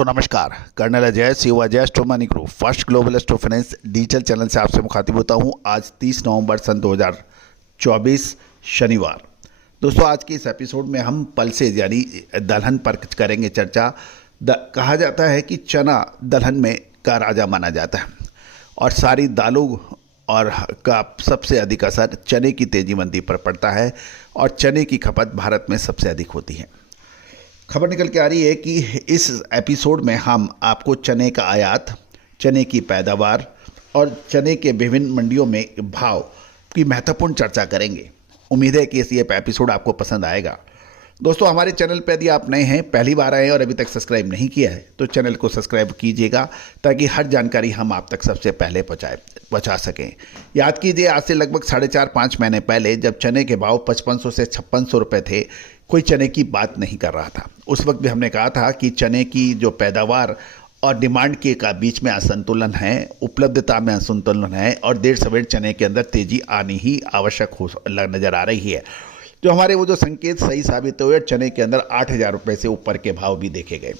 दोस्तों नमस्कार। कर्नल अजय सेवा अजय स्टो मनी ग्रुप फर्स्ट ग्लोबल स्टो फाइनेंस डिजिटल चैनल से आपसे मुखातिब होता हूं। आज 30 नवंबर सन 2024 शनिवार। दोस्तों आज के इस एपिसोड में हम पल्सेज यानी दलहन पर करेंगे चर्चा। कहा जाता है कि चना दलहन में का राजा माना जाता है और सारी दालों और का सबसे अधिक असर चने की तेजी मंदी पर पड़ता है और चने की खपत भारत में सबसे अधिक होती है। खबर निकल के आ रही है कि इस एपिसोड में हम आपको चने का आयात, चने की पैदावार और चने के विभिन्न मंडियों में भाव की महत्वपूर्ण चर्चा करेंगे। उम्मीद है कि ये एपिसोड आपको पसंद आएगा। दोस्तों हमारे चैनल पर यदि आप नए हैं, पहली बार आए हैं और अभी तक सब्सक्राइब नहीं किया है तो चैनल को सब्सक्राइब कीजिएगा ताकि हर जानकारी हम आप तक सबसे पहले पहुंचा सकें। याद कीजिए आज से लगभग 4.5-5 महीने पहले जब चने के भाव 5500 से 5600 रुपये थे, कोई चने की बात नहीं कर रहा था। उस वक्त भी हमने कहा था कि चने की जो पैदावार और डिमांड के का बीच में असंतुलन है, उपलब्धता में असंतुलन है और देर सवेर चने के अंदर तेजी आनी ही आवश्यक हो नज़र आ रही है। जो हमारे वो जो संकेत सही साबित हुए, चने के अंदर 8000 रुपये से ऊपर के भाव भी देखे गए।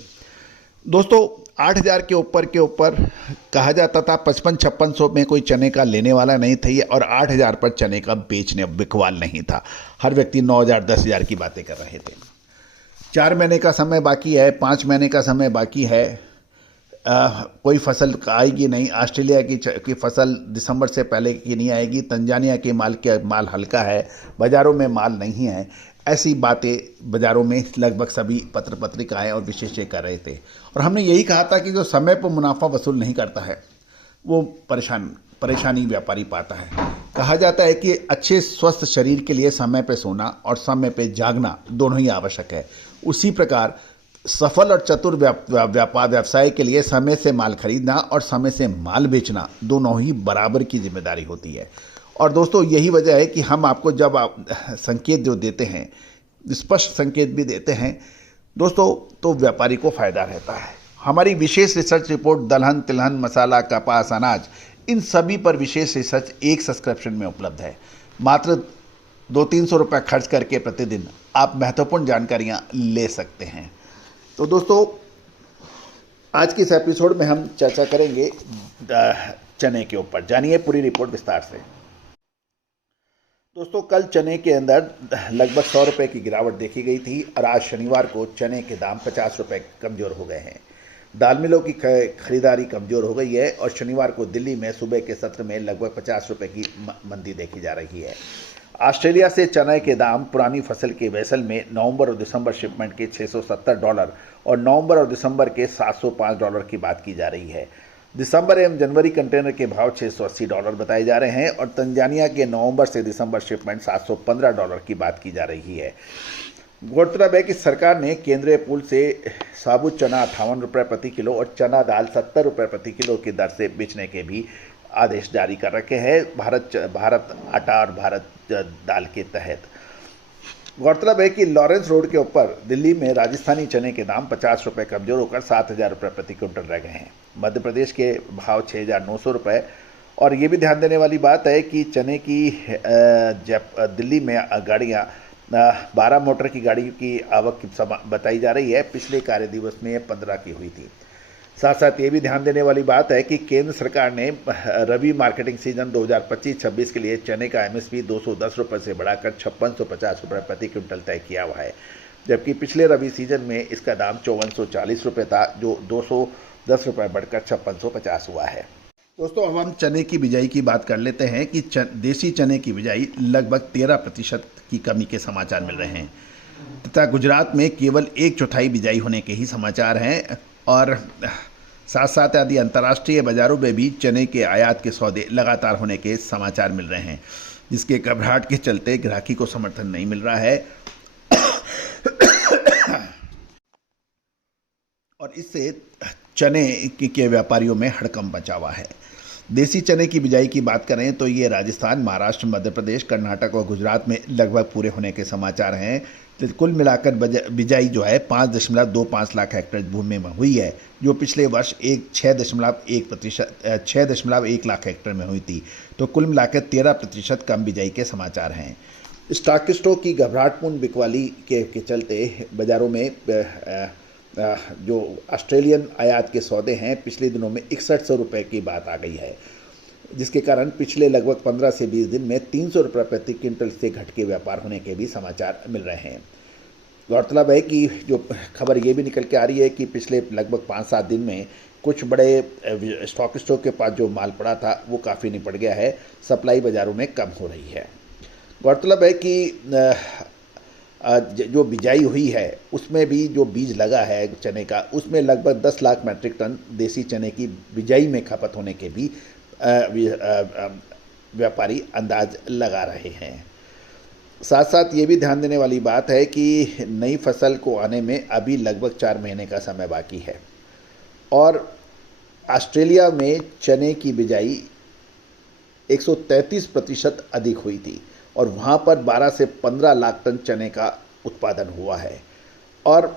दोस्तों 8000 के ऊपर कहा जाता था 5500-5600 में कोई चने का लेने वाला नहीं था और 8000 पर चने का बेचने बिकवाल नहीं था। हर व्यक्ति 9000 10,000 की बातें कर रहे थे। 4 महीने का समय बाकी है, 5 महीने का समय बाकी है। कोई फसल आएगी नहीं। ऑस्ट्रेलिया की फसल दिसंबर से पहले की नहीं आएगी। तंजानिया के माल हल्का है, बाज़ारों में माल नहीं है। ऐसी बातें बाज़ारों में लगभग सभी पत्र पत्रिकाएँ और विशेषज्ञ कर रहे थे और हमने यही कहा था कि जो समय पर मुनाफा वसूल नहीं करता है वो परेशानी व्यापारी पाता है। कहा जाता है कि अच्छे स्वस्थ शरीर के लिए समय पे सोना और समय पे जागना दोनों ही आवश्यक है। उसी प्रकार सफल और चतुर व्यवसाय के लिए समय से माल खरीदना और समय से माल बेचना दोनों ही बराबर की जिम्मेदारी होती है। और दोस्तों यही वजह है कि हम आपको जब संकेत जो देते हैं, स्पष्ट संकेत भी देते हैं दोस्तों, तो व्यापारी को फ़ायदा रहता है। हमारी विशेष रिसर्च रिपोर्ट दलहन, तिलहन, मसाला, कपास, अनाज, इन सभी पर विशेष रिसर्च एक सब्सक्रिप्शन में उपलब्ध है। मात्र 200-300 रुपये खर्च करके प्रतिदिन आप महत्वपूर्ण जानकारियाँ ले सकते हैं। तो दोस्तों आज के इस एपिसोड में हम चर्चा करेंगे चने के ऊपर। जानिए पूरी रिपोर्ट विस्तार से। दोस्तों कल चने के अंदर लगभग 100 रुपये की गिरावट देखी गई थी और आज शनिवार को चने के दाम 50 रुपये कमज़ोर हो गए हैं। दाल मिलों की खरीदारी कमज़ोर हो गई है और शनिवार को दिल्ली में सुबह के सत्र में लगभग 50 रुपये की मंदी देखी जा रही है। ऑस्ट्रेलिया से चने के दाम पुरानी फसल के वैसल में नवंबर और दिसंबर शिपमेंट के $670 और नवंबर और दिसंबर के $705 की बात की जा रही है। दिसंबर एवं जनवरी कंटेनर के भाव $680 बताए जा रहे हैं और तंजानिया के नवंबर से दिसंबर शिपमेंट $715 की बात की जा रही है। गौरतलब है कि सरकार ने केंद्रीय पूल से साबुत चना 58 रुपये प्रति किलो और चना दाल 70 रुपये प्रति किलो की दर से बेचने के भी आदेश जारी कर रखे हैं भारत आटा और भारत दाल के तहत। गौरतलब है कि लॉरेंस रोड के ऊपर दिल्ली में राजस्थानी चने के दाम 50 रुपये कमजोर होकर 7000 रुपये प्रति क्विंटल रह गए हैं। मध्य प्रदेश के भाव 6900 रुपये। और ये भी ध्यान देने वाली बात है कि चने की दिल्ली में गाड़ियाँ 12 मोटर की गाड़ी की आवक बताई जा रही है। पिछले कार्य दिवस में 15 की हुई थी। साथ साथ ये भी ध्यान देने वाली बात है कि केंद्र सरकार ने रबी मार्केटिंग सीजन 2025-26 के लिए चने का एमएसपी 210 रुपये से बढ़ाकर 5650 रुपये प्रति क्विंटल तय किया हुआ है, जबकि पिछले रबी सीजन में इसका दाम 5440 रुपये था, जो 210 रुपये बढ़कर 5650 हुआ है। दोस्तों अब हम चने की बिजाई की बात कर लेते हैं कि देसी चने की बिजाई लगभग 13% की कमी के समाचार मिल रहे हैं तथा गुजरात में केवल 1/4 बिजाई होने के ही समाचार हैं और साथ साथ यदि अंतर्राष्ट्रीय बाजारों में भी चने के आयात के सौदे लगातार होने के समाचार मिल रहे हैं, जिसके घबराहट के चलते ग्राहकी को समर्थन नहीं मिल रहा है और इससे चने के व्यापारियों में हड़कंप मचा हुआ है। देसी चने की बिजाई की बात करें तो ये राजस्थान, महाराष्ट्र, मध्य प्रदेश, कर्नाटक और गुजरात में लगभग पूरे होने के समाचार हैं। तो कुल मिलाकर बिजाई जो है 5.25 लाख हेक्टेयर भूमि में हुई है, जो पिछले वर्ष 6.1 लाख हेक्टेयर में हुई थी। तो कुल मिलाकर 13% कम बिजाई के समाचार हैं। स्टॉकिस्टों की घबराहटपूर्ण बिकवाली के चलते बाज़ारों में जो ऑस्ट्रेलियन आयात के सौदे हैं पिछले दिनों में 6100 रुपये की बात आ गई है, जिसके कारण पिछले लगभग 15 से 20 दिन में 300 रुपये प्रति क्विंटल से घट के व्यापार होने के भी समाचार मिल रहे हैं। गौरतलब है कि जो खबर ये भी निकल के आ रही है कि पिछले लगभग 5-7 दिन में कुछ बड़े स्टॉकिस्टों के पास जो माल पड़ा था वो काफ़ी निपट गया है, सप्लाई बाज़ारों में कम हो रही है। गौरतलब है कि जो बिजाई हुई है उसमें भी जो बीज लगा है चने का, उसमें लगभग 10 लाख मीट्रिक टन देसी चने की बिजाई में खपत होने के भी व्यापारी अंदाज लगा रहे हैं। साथ साथ ये भी ध्यान देने वाली बात है कि नई फसल को आने में अभी लगभग 4 महीने का समय बाकी है और ऑस्ट्रेलिया में चने की बिजाई 133% अधिक हुई थी और वहाँ पर 12 से 15 लाख टन चने का उत्पादन हुआ है और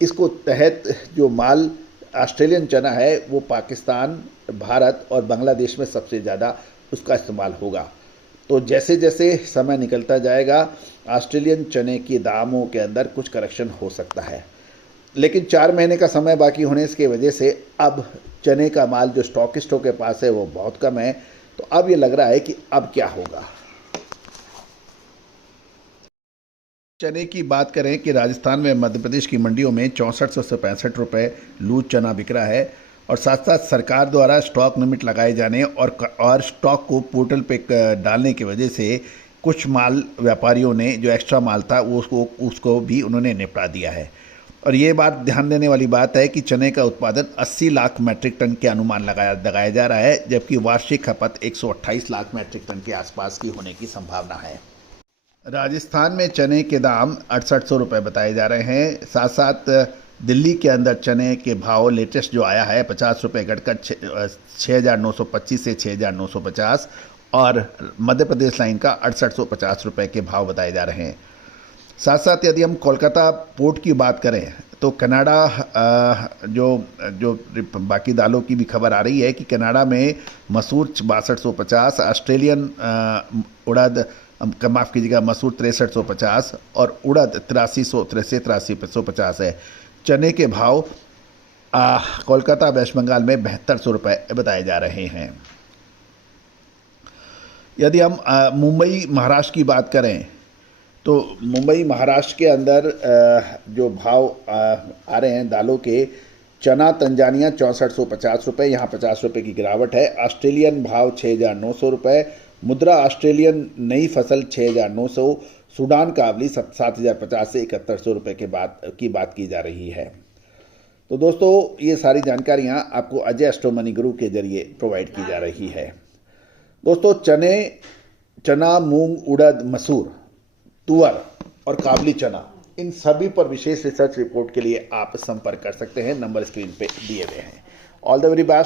इसको तहत जो माल ऑस्ट्रेलियन चना है वो पाकिस्तान, भारत और बांग्लादेश में सबसे ज़्यादा उसका इस्तेमाल होगा। तो जैसे जैसे समय निकलता जाएगा ऑस्ट्रेलियन चने के दामों के अंदर कुछ करेक्शन हो सकता है, लेकिन 4 महीने का समय बाकी होने की वजह से अब चने का माल जो स्टॉकिस्टों के पास है वो बहुत कम है। तो अब ये लग रहा है कि अब क्या होगा। चने की बात करें कि राजस्थान में मध्य प्रदेश की मंडियों में 6400 से 65 रुपये लूज चना बिक रहा है और साथ साथ सरकार द्वारा स्टॉक लिमिट लगाए जाने और स्टॉक को पोर्टल पे डालने की वजह से कुछ माल व्यापारियों ने जो एक्स्ट्रा माल था वो उसको भी उन्होंने निपटा दिया है। और ये बात ध्यान देने वाली बात है कि चने का उत्पादन 80 लाख मीट्रिक टन के अनुमान लगाया जा रहा है, जबकि वार्षिक खपत 128 लाख मीट्रिक टन के आसपास की होने की संभावना है। राजस्थान में चने के दाम 6800 रुपये बताए जा रहे हैं। साथ साथ दिल्ली के अंदर चने के भाव लेटेस्ट जो आया है 50 रुपये घटकर 6925 से 6950 और मध्य प्रदेश लाइन का 6850 रुपये के भाव बताए जा रहे हैं। साथ साथ यदि हम कोलकाता पोर्ट की बात करें तो कनाडा जो बाकी दालों की भी खबर आ रही है कि कनाडा में मसूर 6250, ऑस्ट्रेलियन उड़द माफ़ कीजिएगा मसूर 6350 और उड़द 8350 है। चने के भाव कोलकाता वेस्ट बंगाल में 7200 रुपये बताए जा रहे हैं। यदि हम मुंबई महाराष्ट्र की बात करें तो मुंबई महाराष्ट्र के अंदर जो भाव आ रहे हैं दालों के, चना तंजानिया 6450 रुपये, यहाँ 50 रुपये की गिरावट है। ऑस्ट्रेलियन भाव 6900 रुपये, मुद्रा ऑस्ट्रेलियन नई फसल 6900, सूडान काबली 7050 से 7100 रुपये की बात की जा रही है। तो दोस्तों ये सारी जानकारियाँ आपको अजय एस्ट्रो मनी गुरु के जरिए प्रोवाइड की जा रही है। दोस्तों चना, मूंग, उड़द, मसूर, तुअर और काबली चना, इन सभी पर विशेष रिसर्च रिपोर्ट के लिए आप संपर्क कर सकते हैं। नंबर स्क्रीन पे दिए हुए हैं। All the very best.